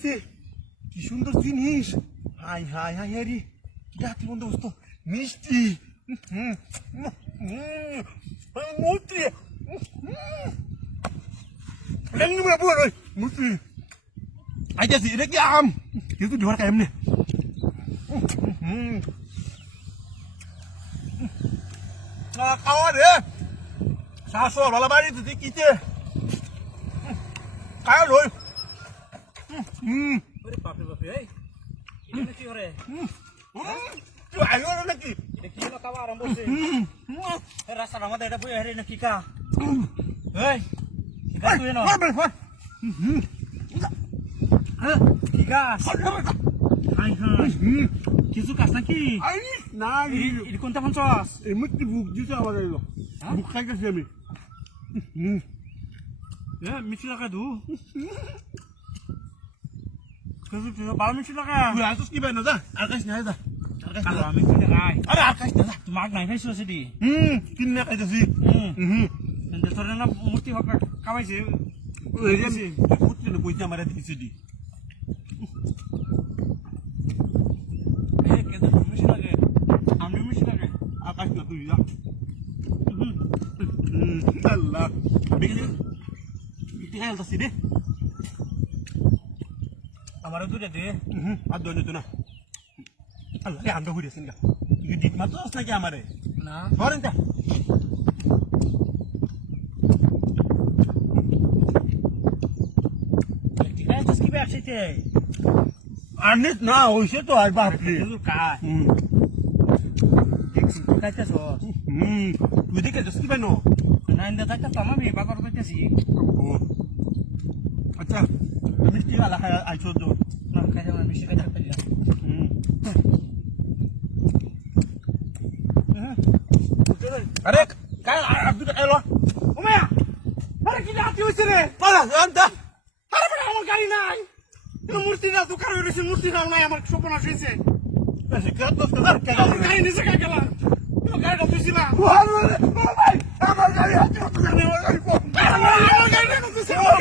দিছে কি সুন্দর জিনিস হাই হাই হাই হাই রে কি বন্ধু মিষ্টি মুটি Lengan apa oi? Mesti. Aja sih ini am. Itu di luar kayak ni. Kawan deh. Sasol bala bari tu kita. Kaya loh. Ore bape ei. Ini ki ore? Tu ayo lagi. Ini ki lo kawa aram bose. Rasa ramada eta boy hari nak ka. Hei. Kika tu no. Kikas. Hai hai. Kisu kasna ki? Ai, nah Ini konta pancos. mesti buk juga apa itu? Bukan ke sini. Ya, mesti laka tu. Kasu tu bala mesti laka. Gua asus gimana dah? Arkasnya dah. Kalau amin tu rai. Ada arkasnya dah. Tu mag nai kai so sedi. Kinna aja sih. Nanti thora na murti hokka kawai se. Ini sih, putih nak kuitnya marah di sini. Kita mesti laka. Amri mesti laka. Arkasnya tu ya. Allah. Bikin. Itu hal tu sih deh. Amara tu deh. Ada ni tu na. Allah, ni anda hujan sini. Ini di mana tu asal kita amare? Nah. Orang dah. Kita tu skip aja Anis na, oishe tu ay bahri. Itu ka. Kacau so. Tuh dia kerja skip no. Nah, ini tak tak sama bi bakar tu sih. Oh. Acha. Mesti ala hay ay chodo. Nah, kacau mana mesti kacau aja. Arek, kaya abdu ka elo. Umaya. Hari kita hati usire. Para, anda. Hari pada orang kari nai. Itu murti dah tu kari udah murti dah nai amar sopana sih. Kasi kato kadar kaya. Orang kari ni sekarang kalah. Itu kari dah tu sila. Walu, bay. Amar kali ati ko kani wala ko. Orang kari dah tu sila. Orang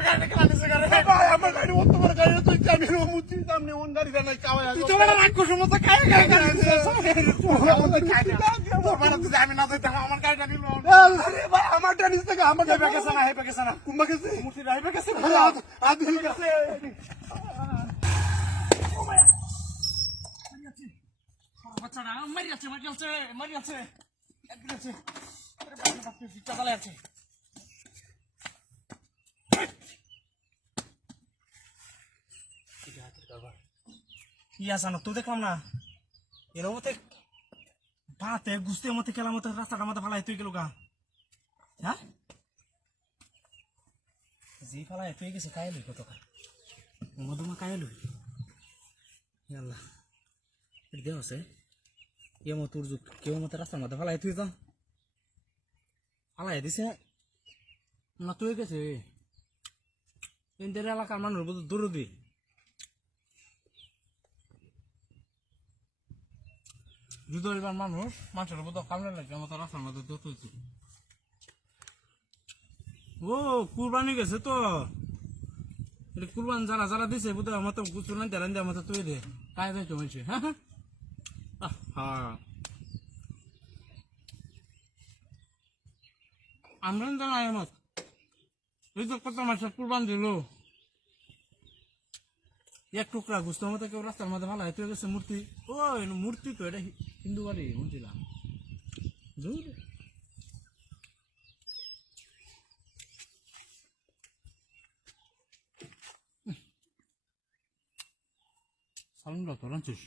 kari kalah ni sekarang. Bay, amar kali wotto mar kali to jami no muti samne on gari da nai kawaya. Itu mana aku semua tak kaya kaya kaya. Mana tu jami na tu tengah amar kari dah ni lo. Aरे bay, amar danis taka amar Hai bekesana, hai bekesana. kumba kasi. Murti dah hai bekesana. Adil kasi. বাচ্চারা মারি আছে মারি আছে একদিন আছে বাপরে ফিটা পালা আছে ইয়া জানো তো দেখলাম না এর মতে ভাতে গুস্তে মতে খেলার মতো রাস্তাটা মতো ফালাই তুই গেল গা হ্যাঁ জি ফালাই তুই গেছে কায় লই কত মধুমা কায় লই আল্লাহ এটা আছে কেউ তোর যুগ কেউ মতো রাস্তার মধ্যে ফালাই তুই তো ফালাই দিছে না তুই গেছে এদের এলাকার মানুষ বুঝো দূরদি যুদ্ধবার মানুষ মানুষের বুঝো কামড়ে লাগে মতো রাস্তার মধ্যে দূর তুই ও কুরবানি গেছে তো কুরবান যারা যারা দিছে বুঝো আমার তো গুছু না দেন আমার তো তুই দে কাজ যাইতো হয়েছে হ্যাঁ হ্যাঁ আমরা জানাই আমার এই তো কত মাসের কুরবান দিল এক টুকরা গুস্ত মতো কেউ রাস্তার মধ্যে ভালো হয়ে গেছে মূর্তি ও মূর্তি তো এটা হিন্দু বাড়ি শুনছিলাম দূর সাউন্ড তো রাঞ্চিস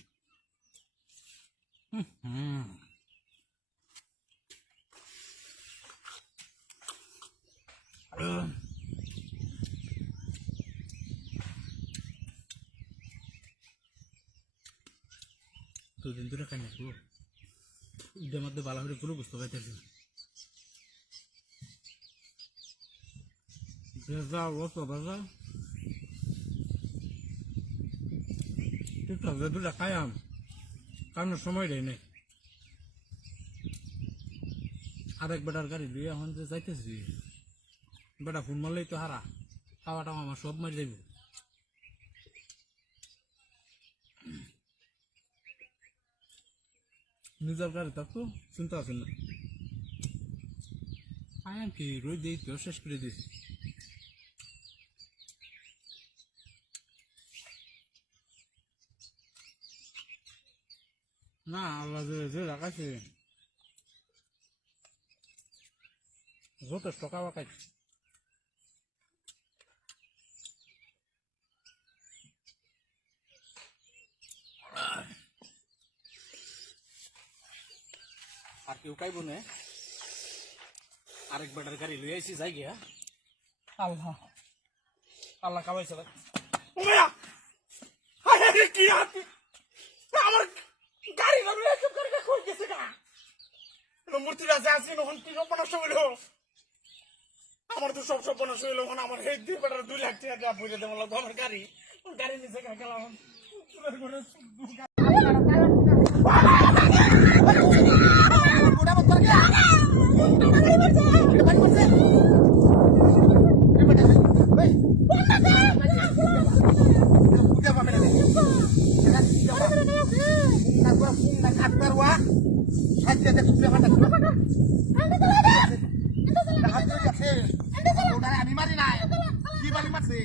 দুদিন ধরে খাই না ঈদের মধ্যে ভালো করে পুরো বুঝতে পারতেছি ভেজা রস ভেজা ঠিকঠাক দুটা খাইয়াম কারণ সময় দেয় নাই আরেক বেটার গাড়ি দিয়ে এখন যে যাইতেছি বেটা ফোন মারলেই তো হারা খাওয়াটা আমার সব মারি যাইব নিজের গাড়ি থাকতো চিন্তা আছে না আয়াম কি রোজ দিয়ে তো শেষ করে দিয়েছি না আল্লাহ যে রাখাইছে যথেষ্ট খাওয়া খাইছে আর কেউ খাইব না আরেক বেটার গাড়ি লই আইছি যাই গিয়া আল্লাহ আল্লাহ খাওয়াইছে কি আমার গাড়ি খুল গেছে গা মূর্তি রাজা আছে নখন কি সর্বনাশ হইল আমার তো সব সর্বনাশ হইল আমার হেড দিয়ে বেটার 2 লাখ টাকা দেওয়া পয়সা দেওয়া লাগবে আমার গাড়ি নিচে গেলাম আমি মারি নাই কি বালি মারছে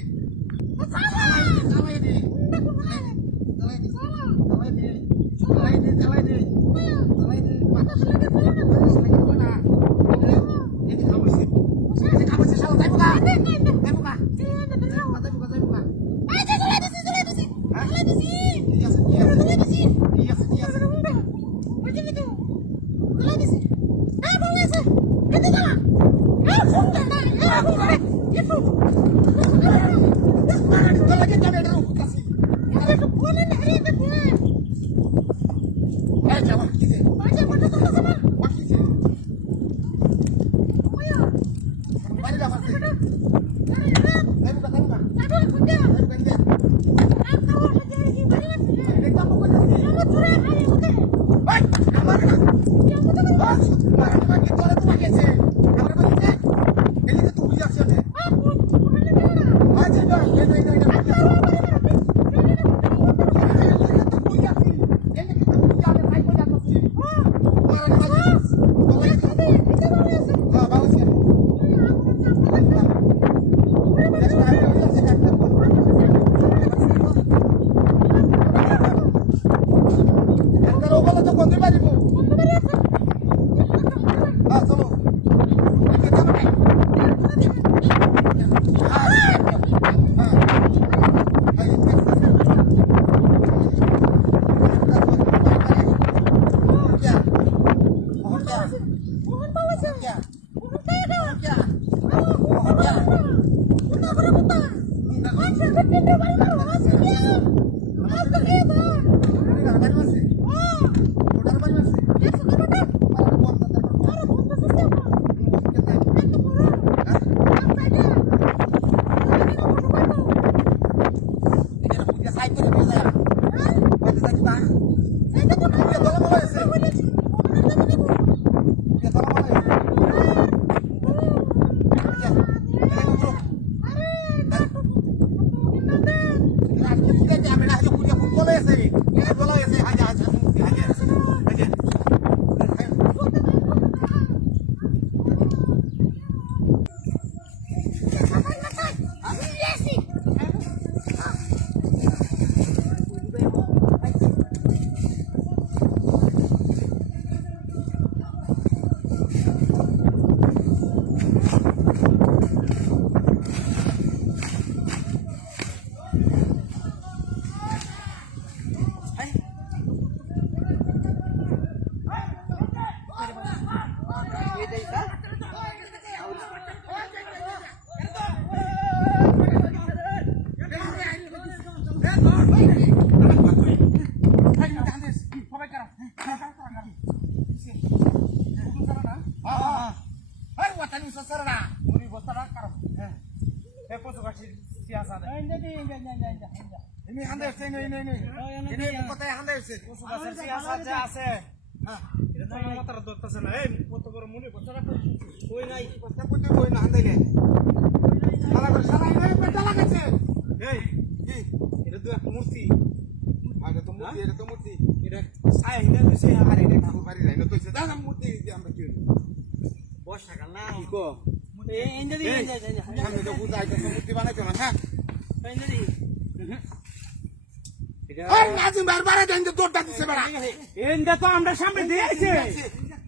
Ini handai ini kota yang handai sih. আছে এটা তো মাথার দরকার না এই কত বড় মুনি কত রাখো কই নাই কত কই না হান্দাইলে সারা সারা তো একটা মূর্তি এটা তো মূর্তি এটা তো মূর্তি এটা ছায়া হিনে লইছে আর এটা ঠাকুর বাড়ি যাই না তো দাদা মূর্তি দিয়ে আমরা কি বর্ষাকাল না কি কো এই ইন্দা দি সামনে তো পূজা আইতেছে মূর্তি বানাইতো না হ্যাঁ ইন্দা দি এটা আর নাজিম ভাই বাড়া দেন তো দৌড়টা দিছে বেড়া ইন্দা তো আমরা সামনে দিয়েছে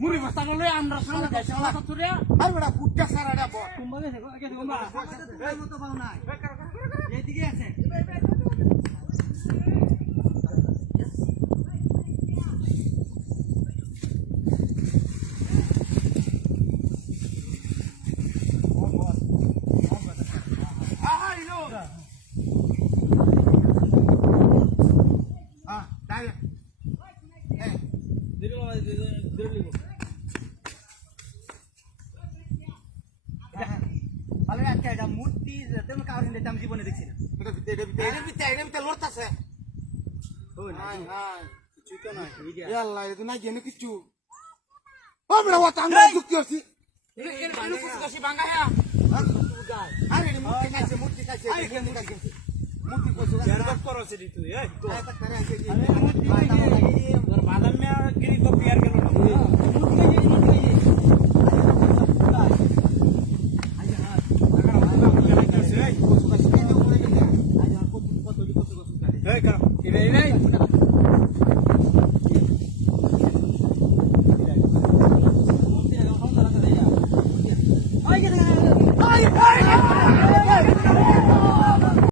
মুড়ি বস্তা বলে আমরা সামনে দেশে ওলা তো তুরে আর বেড়া ফুটকা সারাটা বল কুম্বা গেছে গেছে কুম্বা এই মতো পাও না এইদিকে আছে আই নো হ্যাঁ দাঁড়া হ্যাঁ দিলো দিলো ভালো একটা এটা মূর্তি তেমন কাউরে আমি জীবনে দেখছি না এটা ভিতরে লড়তাছে ও না হাই কিছুই তো নাই এ আল্লাহ এটা না গেনে কিছু ও বেড়া ও তাঙ্গা যুক্তি আছে এটা কিছু বাঙ্গা হ্যাঁ আরে এটা মূর্তি কাছে মূর্তি কইছো জেরবাত করো সেটি তুই এই তো আরে করে আছে তোর বাদাম মে গিরি কো পিয়ার গেল না এই কা